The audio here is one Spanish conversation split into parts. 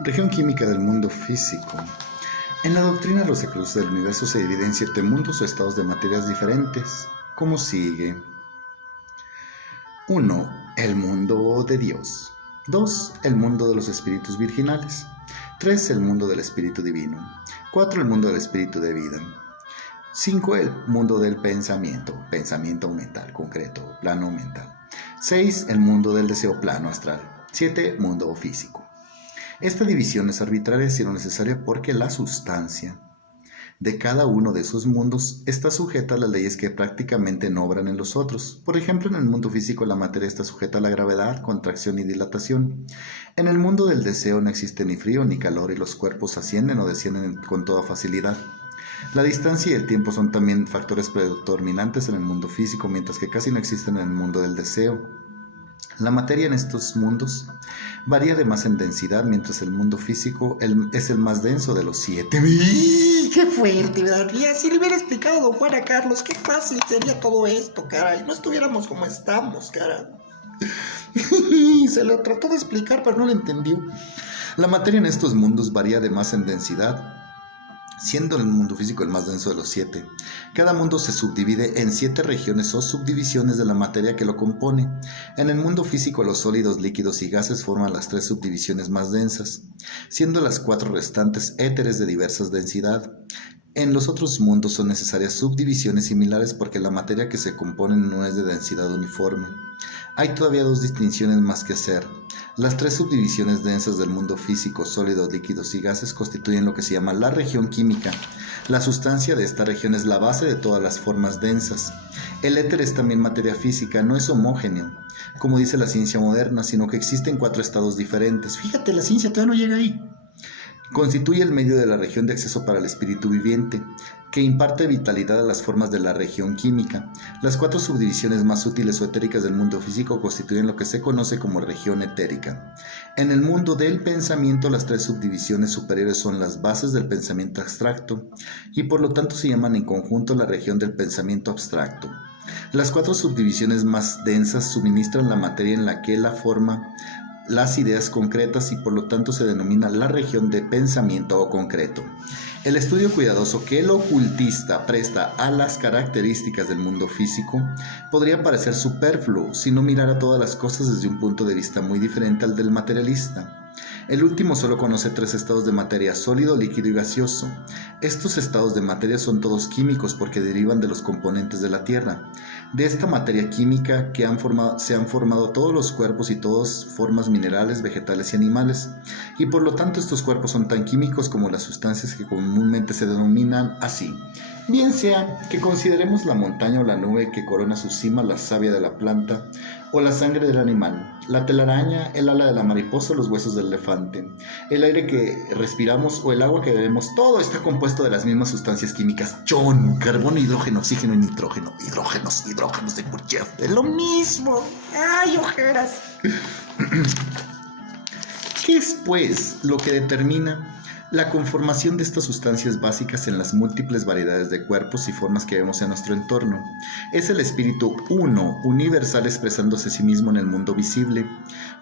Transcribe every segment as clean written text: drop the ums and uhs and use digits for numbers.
Región química del mundo físico. En la doctrina Rosacruz del universo se divide en 7 mundos o estados de materias diferentes, como sigue. 1. El mundo de Dios. 2. El mundo de los espíritus virginales. 3. El mundo del espíritu divino. 4. El mundo del espíritu de vida. 5. El mundo del pensamiento mental, concreto, plano mental. 6. El mundo del deseo, plano astral. 7. Mundo físico. Esta división es arbitraria sino necesaria porque la sustancia de cada uno de esos mundos está sujeta a las leyes que prácticamente no obran en los otros. Por ejemplo, en el mundo físico la materia está sujeta a la gravedad, contracción y dilatación. En el mundo del deseo no existe ni frío ni calor y los cuerpos ascienden o descienden con toda facilidad. La distancia y el tiempo son también factores predominantes en el mundo físico, mientras que casi no existen en el mundo del deseo. La materia en estos mundos varía de más en densidad, mientras el mundo físico es el más denso de los 7. ¡Qué fuerte, verdad! Y si le hubiera explicado a don Juan a Carlos, qué fácil sería todo esto, caray. No estuviéramos como estamos, caray. Se lo trató de explicar, pero no lo entendió. La materia en estos mundos varía de más en densidad, siendo el mundo físico el más denso de los 7. Cada mundo se subdivide en 7 regiones o subdivisiones de la materia que lo compone. En el mundo físico los sólidos, líquidos y gases forman las 3 subdivisiones más densas, siendo las 4 restantes éteres de diversa densidad. En los otros mundos son necesarias subdivisiones similares porque la materia que se compone no es de densidad uniforme. Hay todavía 2 distinciones más que hacer. Las 3 subdivisiones densas del mundo físico, sólidos, líquidos y gases, constituyen lo que se llama la región química. La sustancia de esta región es la base de todas las formas densas. El éter es también materia física, no es homogéneo, como dice la ciencia moderna, sino que existen 4 estados diferentes. Fíjate, la ciencia todavía no llega ahí. Constituye el medio de la región de acceso para el espíritu viviente, que imparte vitalidad a las formas de la región química. Las 4 subdivisiones más útiles o etéricas del mundo físico constituyen lo que se conoce como región etérica. En el mundo del pensamiento, las 3 subdivisiones superiores son las bases del pensamiento abstracto y por lo tanto se llaman en conjunto la región del pensamiento abstracto. Las 4 subdivisiones más densas suministran la materia en la que la forma las ideas concretas y por lo tanto se denomina la región de pensamiento o concreto. El estudio cuidadoso que el ocultista presta a las características del mundo físico podría parecer superfluo si no mirara todas las cosas desde un punto de vista muy diferente al del materialista. El último solo conoce 3 estados de materia: sólido, líquido y gaseoso. Estos estados de materia son todos químicos porque derivan de los componentes de la Tierra. De esta materia química que se han formado todos los cuerpos y todas formas minerales, vegetales y animales. Y por lo tanto estos cuerpos son tan químicos como las sustancias que comúnmente se denominan así. Bien sea que consideremos la montaña o la nube que corona su cima, la savia de la planta o la sangre del animal, la telaraña, el ala de la mariposa o los huesos del elefante, el aire que respiramos o el agua que bebemos, todo está compuesto de las mismas sustancias químicas: chon, carbono, hidrógeno, oxígeno y nitrógeno, hidrógenos de Gurdjieff, Es lo mismo. ¡Ay, ojeras! ¿Qué es, pues, lo que determina la conformación de estas sustancias básicas en las múltiples variedades de cuerpos y formas que vemos en nuestro entorno? Es el espíritu uno, universal, expresándose a sí mismo en el mundo visible,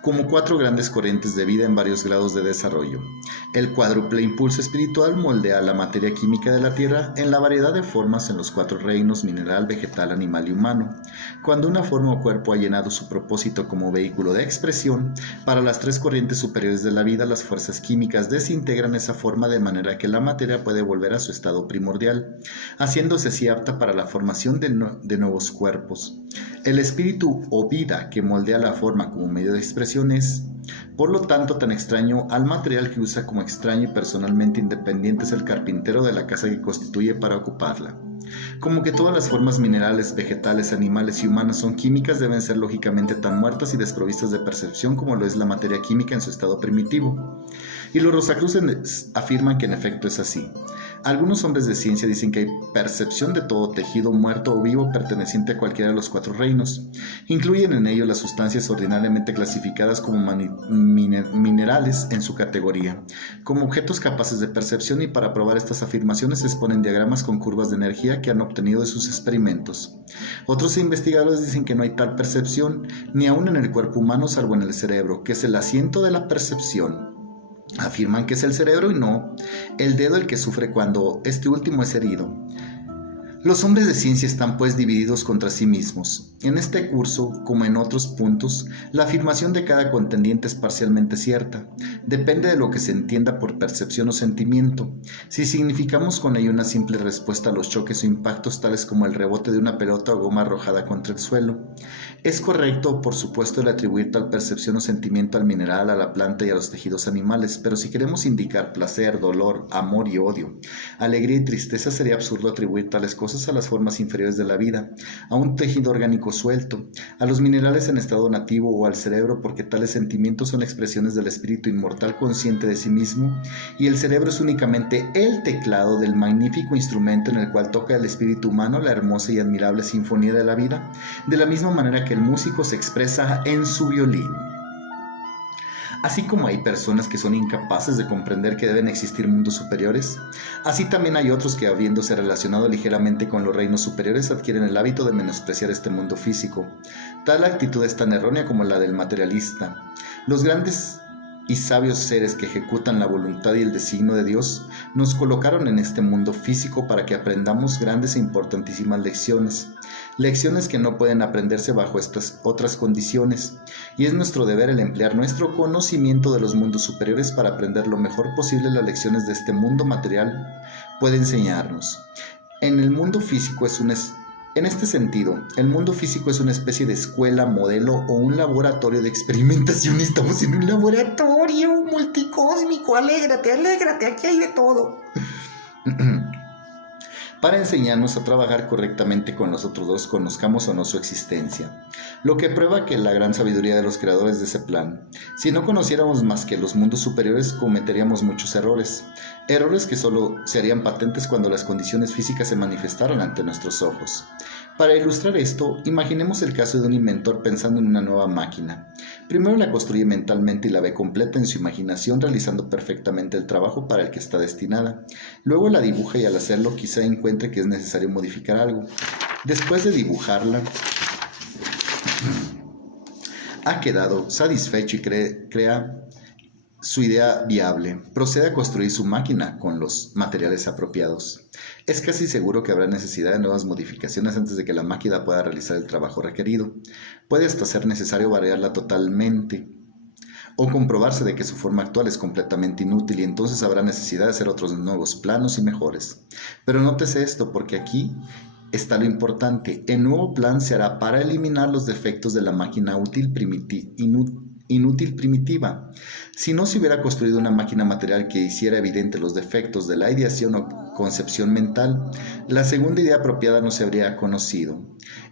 como 4 grandes corrientes de vida en varios grados de desarrollo. El cuádruple impulso espiritual moldea la materia química de la Tierra en la variedad de formas en los 4 reinos: mineral, vegetal, animal y humano. Cuando una forma o cuerpo ha llenado su propósito como vehículo de expresión para las 3 corrientes superiores de la vida, las fuerzas químicas desintegran esa forma de manera que la materia puede volver a su estado primordial, haciéndose así apta para la formación de nuevos cuerpos. El espíritu o vida que moldea la forma como medio de expresión es, por lo tanto, tan extraño al material que usa como extraño y personalmente independiente es el carpintero de la casa que constituye para ocuparla. Como que todas las formas minerales, vegetales, animales y humanas son químicas, deben ser lógicamente tan muertas y desprovistas de percepción como lo es la materia química en su estado primitivo. Y los Rosacruces afirman que en efecto es así. Algunos hombres de ciencia dicen que hay percepción de todo tejido muerto o vivo perteneciente a cualquiera de los 4 reinos. Incluyen en ello las sustancias ordinariamente clasificadas como minerales en su categoría, como objetos capaces de percepción, y para probar estas afirmaciones se exponen diagramas con curvas de energía que han obtenido de sus experimentos. Otros investigadores dicen que no hay tal percepción, ni aún en el cuerpo humano salvo en el cerebro, que es el asiento de la percepción. Afirman que es el cerebro y no el dedo el que sufre cuando este último es herido. Los hombres de ciencia están pues divididos contra sí mismos. En este curso, como en otros puntos, la afirmación de cada contendiente es parcialmente cierta. Depende de lo que se entienda por percepción o sentimiento. Si significamos con ello una simple respuesta a los choques o impactos tales como el rebote de una pelota o goma arrojada contra el suelo, es correcto, por supuesto, el atribuir tal percepción o sentimiento al mineral, a la planta y a los tejidos animales, pero si queremos indicar placer, dolor, amor y odio, alegría y tristeza, sería absurdo atribuir tales cosas a las formas inferiores de la vida, a un tejido orgánico suelto, a los minerales en estado nativo o al cerebro, porque tales sentimientos son expresiones del espíritu inmortal consciente de sí mismo, y el cerebro es únicamente el teclado del magnífico instrumento en el cual toca el espíritu humano la hermosa y admirable sinfonía de la vida, de la misma manera que el músico se expresa en su violín. Así como hay personas que son incapaces de comprender que deben existir mundos superiores, así también hay otros que, habiéndose relacionado ligeramente con los reinos superiores, adquieren el hábito de menospreciar este mundo físico. Tal actitud es tan errónea como la del materialista. Los grandes y sabios seres que ejecutan la voluntad y el designio de Dios nos colocaron en este mundo físico para que aprendamos grandes e importantísimas lecciones que no pueden aprenderse bajo estas otras condiciones, y es nuestro deber el emplear nuestro conocimiento de los mundos superiores para aprender lo mejor posible las lecciones de este mundo material puede enseñarnos. En este sentido, el mundo físico es una especie de escuela, modelo o un laboratorio de experimentación. Estamos en un laboratorio multicósmico. Alégrate, aquí hay de todo. Para enseñarnos a trabajar correctamente con los otros dos, conozcamos o no su existencia. Lo que prueba que la gran sabiduría de los creadores de ese plan. Si no conociéramos más que los mundos superiores, cometeríamos muchos errores. Errores que solo se harían patentes cuando las condiciones físicas se manifestaran ante nuestros ojos. Para ilustrar esto, imaginemos el caso de un inventor pensando en una nueva máquina. Primero la construye mentalmente y la ve completa en su imaginación, realizando perfectamente el trabajo para el que está destinada. Luego la dibuja y al hacerlo quizá encuentre que es necesario modificar algo. Después de dibujarla, ha quedado satisfecho y crea su idea viable. Procede a construir su máquina con los materiales apropiados. Es casi seguro que habrá necesidad de nuevas modificaciones antes de que la máquina pueda realizar el trabajo requerido. Puede hasta ser necesario variarla totalmente o comprobarse de que su forma actual es completamente inútil, y entonces habrá necesidad de hacer otros nuevos planos y mejores. Pero nótese esto, porque aquí está lo importante. El nuevo plan se hará para eliminar los defectos de la máquina inútil primitiva. Si no se hubiera construido una máquina material que hiciera evidente los defectos de la ideación o concepción mental, la segunda idea apropiada no se habría conocido.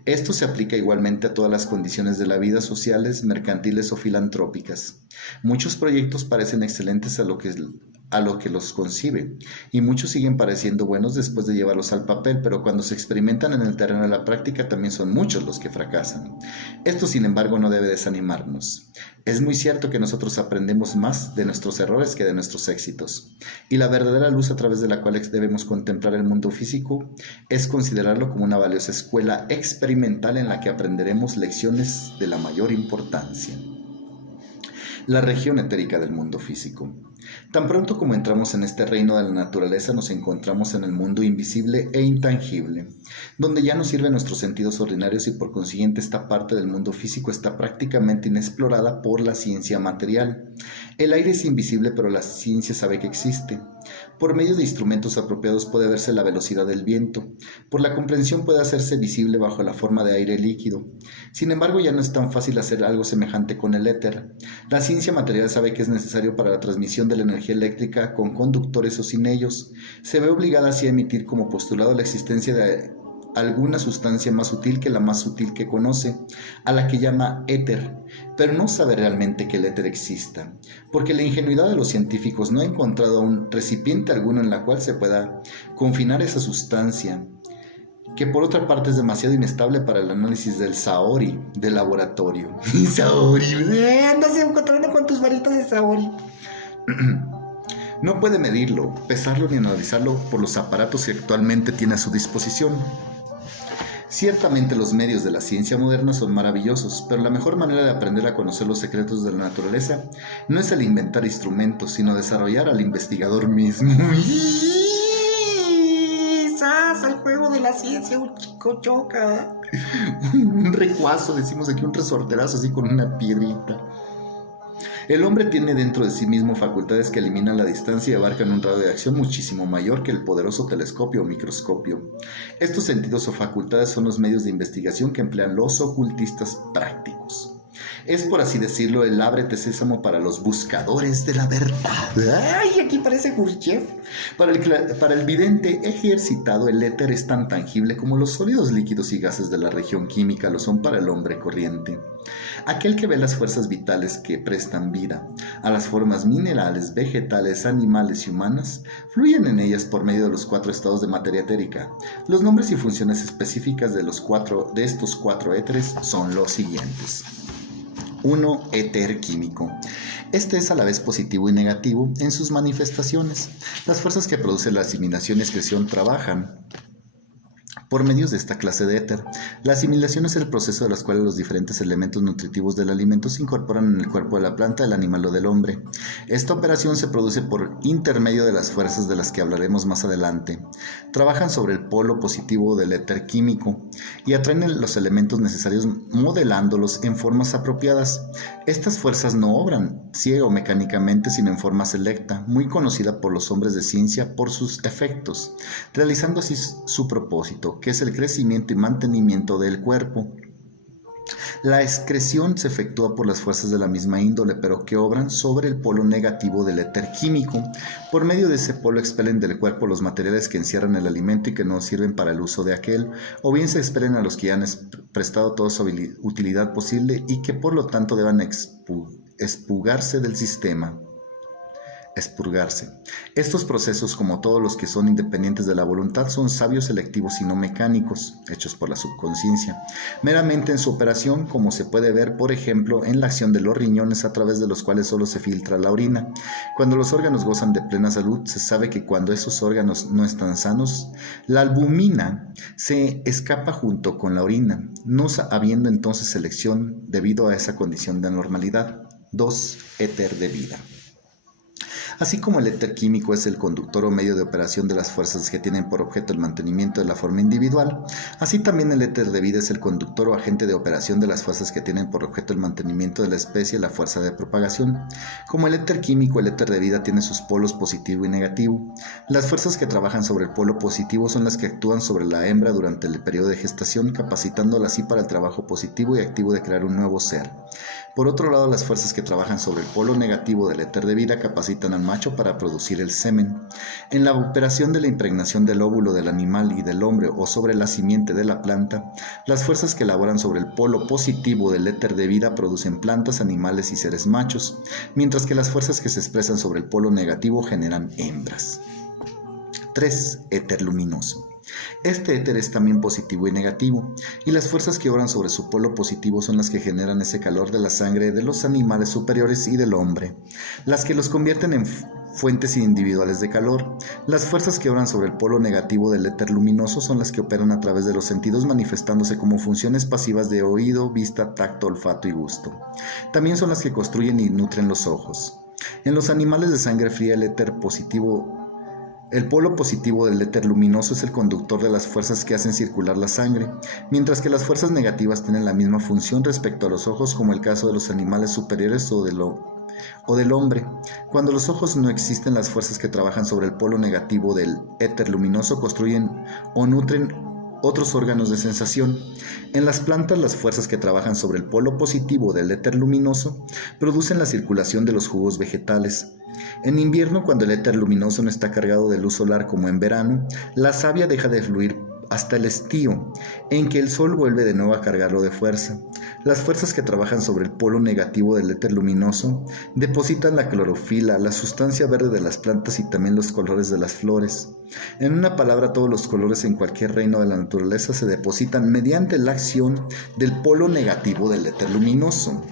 Esto se aplica igualmente a todas las condiciones de la vida, sociales, mercantiles o filantrópicas. Muchos proyectos parecen excelentes a lo que los concibe, y muchos siguen pareciendo buenos después de llevarlos al papel, pero cuando se experimentan en el terreno de la práctica también son muchos los que fracasan. Esto, sin embargo, no debe desanimarnos. Es muy cierto que nosotros aprendemos más de nuestros errores que de nuestros éxitos, y la verdadera luz a través de la cual debemos contemplar el mundo físico es considerarlo como una valiosa escuela experimental en la que aprenderemos lecciones de la mayor importancia. La región etérica del mundo físico. Tan pronto como entramos en este reino de la naturaleza, nos encontramos en el mundo invisible e intangible, donde ya no sirven nuestros sentidos ordinarios, y por consiguiente esta parte del mundo físico está prácticamente inexplorada por la ciencia material. El aire es invisible, pero la ciencia sabe que existe. Por medio de instrumentos apropiados puede verse la velocidad del viento. Por la comprensión puede hacerse visible bajo la forma de aire líquido. Sin embargo, ya no es tan fácil hacer algo semejante con el éter. La ciencia material sabe que es necesario para la transmisión de la energía eléctrica, con conductores o sin ellos. Se ve obligada así a emitir como postulado la existencia de alguna sustancia más sutil que la más sutil que conoce, a la que llama éter, pero no sabe realmente que el éter exista, porque la ingenuidad de los científicos no ha encontrado aún recipiente alguno en la cual se pueda confinar esa sustancia, que por otra parte es demasiado inestable para el análisis del Saori del laboratorio. Saori, Andas encontrando con tus varitas de Saori. No puede medirlo, pesarlo ni analizarlo por los aparatos que actualmente tiene a su disposición. Ciertamente los medios de la ciencia moderna son maravillosos, pero la mejor manera de aprender a conocer los secretos de la naturaleza no es el inventar instrumentos, sino desarrollar al investigador mismo. ¡Sas! El juego de la ciencia, un chico choca. Un recuazo, decimos aquí, un resorterazo así con una piedrita. El hombre tiene dentro de sí mismo facultades que eliminan la distancia y abarcan un radio de acción muchísimo mayor que el poderoso telescopio o microscopio. Estos sentidos o facultades son los medios de investigación que emplean los ocultistas prácticos. Es, por así decirlo, el ábrete sésamo para los buscadores de la verdad. ¡Ay! Aquí parece Khrushchev. Para el vidente ejercitado, el éter es tan tangible como los sólidos, líquidos y gases de la región química lo son para el hombre corriente. Aquel que ve las fuerzas vitales que prestan vida a las formas minerales, vegetales, animales y humanas, fluyen en ellas por medio de los 4 estados de materia etérica. Los nombres y funciones específicas de estos cuatro éteres son los siguientes. 1. Éter químico. Este es a la vez positivo y negativo en sus manifestaciones. Las fuerzas que producen la asimilación y excreción trabajan por medios de esta clase de éter. La asimilación es el proceso de los cuales los diferentes elementos nutritivos del alimento se incorporan en el cuerpo de la planta, del animal o del hombre. Esta operación se produce por intermedio de las fuerzas de las que hablaremos más adelante. Trabajan sobre el polo positivo del éter químico y atraen los elementos necesarios modelándolos en formas apropiadas. Estas fuerzas no obran ciega o mecánicamente, sino en forma selecta, muy conocida por los hombres de ciencia por sus efectos, realizando así su propósito, que es el crecimiento y mantenimiento del cuerpo. La excreción se efectúa por las fuerzas de la misma índole, pero que obran sobre el polo negativo del éter químico. Por medio de ese polo expelen del cuerpo los materiales que encierran el alimento y que no sirven para el uso de aquel, o bien se expelen a los que ya han prestado toda su utilidad posible y que por lo tanto deban expurgarse del sistema. Expurgarse. Estos procesos, como todos los que son independientes de la voluntad, son sabios, selectivos y no mecánicos, hechos por la subconsciencia, meramente en su operación, como se puede ver, por ejemplo, en la acción de los riñones a través de los cuales solo se filtra la orina. Cuando los órganos gozan de plena salud, se sabe que cuando esos órganos no están sanos, la albumina se escapa junto con la orina, no habiendo entonces selección debido a esa condición de anormalidad. 2. Éter de vida. Así como el éter químico es el conductor o medio de operación de las fuerzas que tienen por objeto el mantenimiento de la forma individual, así también el éter de vida es el conductor o agente de operación de las fuerzas que tienen por objeto el mantenimiento de la especie y la fuerza de propagación. Como el éter químico, el éter de vida tiene sus polos positivo y negativo. Las fuerzas que trabajan sobre el polo positivo son las que actúan sobre la hembra durante el periodo de gestación, capacitándola así para el trabajo positivo y activo de crear un nuevo ser. Por otro lado, las fuerzas que trabajan sobre el polo negativo del éter de vida capacitan al macho para producir el semen. En la operación de la impregnación del óvulo del animal y del hombre o sobre la simiente de la planta, las fuerzas que laboran sobre el polo positivo del éter de vida producen plantas, animales y seres machos, mientras que las fuerzas que se expresan sobre el polo negativo generan hembras. 3. Éter luminoso. Este éter es también positivo y negativo, y las fuerzas que obran sobre su polo positivo son las que generan ese calor de la sangre de los animales superiores y del hombre, las que los convierten en fuentes individuales de calor. Las fuerzas que obran sobre el polo negativo del éter luminoso son las que operan a través de los sentidos, manifestándose como funciones pasivas de oído, vista, tacto, olfato y gusto. También son las que construyen y nutren los ojos. En los animales de sangre fría, el polo positivo del éter luminoso es el conductor de las fuerzas que hacen circular la sangre, mientras que las fuerzas negativas tienen la misma función respecto a los ojos, como el caso de los animales superiores o del hombre. Cuando los ojos no existen, las fuerzas que trabajan sobre el polo negativo del éter luminoso construyen o nutren otros órganos de sensación. En las plantas, las fuerzas que trabajan sobre el polo positivo del éter luminoso producen la circulación de los jugos vegetales. En invierno, cuando el éter luminoso no está cargado de luz solar como en verano, la savia deja de fluir hasta el estío, en que el sol vuelve de nuevo a cargarlo de fuerza. Las fuerzas que trabajan sobre el polo negativo del éter luminoso depositan la clorofila, la sustancia verde de las plantas y también los colores de las flores. En una palabra, todos los colores en cualquier reino de la naturaleza se depositan mediante la acción del polo negativo del éter luminoso.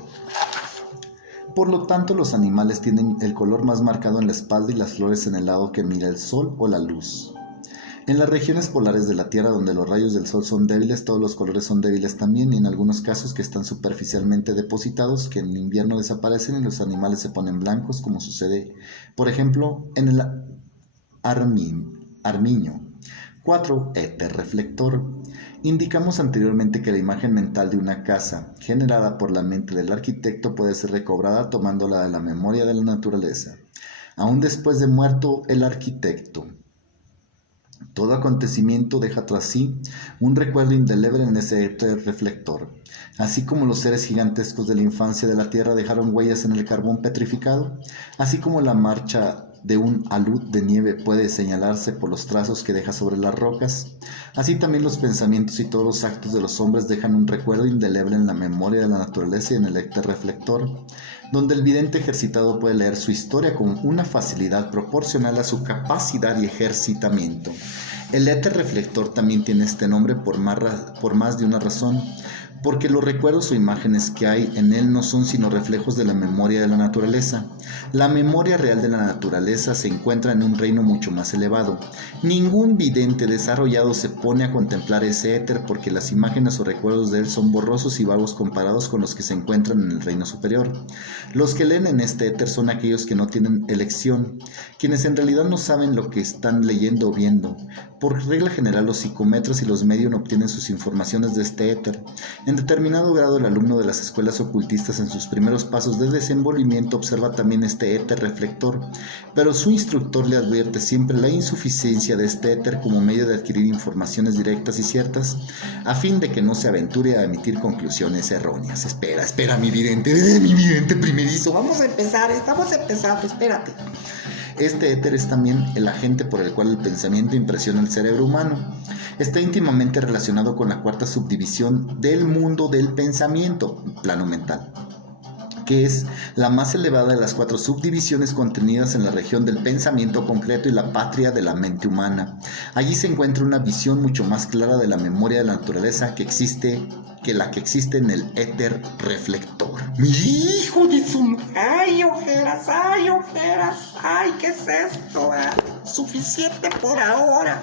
Por lo tanto, los animales tienen el color más marcado en la espalda y las flores en el lado que mira el sol o la luz. En las regiones polares de la Tierra, donde los rayos del Sol son débiles, todos los colores son débiles también, y en algunos casos que están superficialmente depositados, que en invierno desaparecen y los animales se ponen blancos, como sucede, por ejemplo, en el armiño. 4. Éter reflector. Indicamos anteriormente que la imagen mental de una casa, generada por la mente del arquitecto, puede ser recobrada tomándola de la memoria de la naturaleza, aún después de muerto el arquitecto. Todo acontecimiento deja tras sí un recuerdo indeleble en ese éter reflector. Así como los seres gigantescos de la infancia de la Tierra dejaron huellas en el carbón petrificado, así como la marcha de un alud de nieve puede señalarse por los trazos que deja sobre las rocas, así también los pensamientos y todos los actos de los hombres dejan un recuerdo indeleble en la memoria de la naturaleza y en el éter reflector, donde el vidente ejercitado puede leer su historia con una facilidad proporcional a su capacidad y ejercitamiento. El éter reflector también tiene este nombre por más de una razón, porque los recuerdos o imágenes que hay en él no son sino reflejos de la memoria de la naturaleza. La memoria real de la naturaleza se encuentra en un reino mucho más elevado. Ningún vidente desarrollado se pone a contemplar ese éter porque las imágenes o recuerdos de él son borrosos y vagos comparados con los que se encuentran en el reino superior. Los que leen en este éter son aquellos que no tienen elección, quienes en realidad no saben lo que están leyendo o viendo. Por regla general, los psicometras y los medium obtienen sus informaciones de este éter. En determinado grado, el alumno de las escuelas ocultistas en sus primeros pasos de desenvolvimiento observa también este éter reflector, pero su instructor le advierte siempre la insuficiencia de este éter como medio de adquirir informaciones directas y ciertas, a fin de que no se aventure a emitir conclusiones erróneas. Espera, mi vidente primerizo. Vamos a empezar, estamos empezando, espérate. Este éter es también el agente por el cual el pensamiento impresiona el cerebro humano. Está íntimamente relacionado con la cuarta subdivisión del mundo del pensamiento, plano mental, que es la más elevada de las 4 subdivisiones contenidas en la región del pensamiento concreto y la patria de la mente humana. Allí se encuentra una visión mucho más clara de la memoria de la naturaleza que la que existe en el éter reflector. ¡Mi hijo de su... ¡Ay, ojeras! ¡Ay, ¿qué es esto? Suficiente por ahora.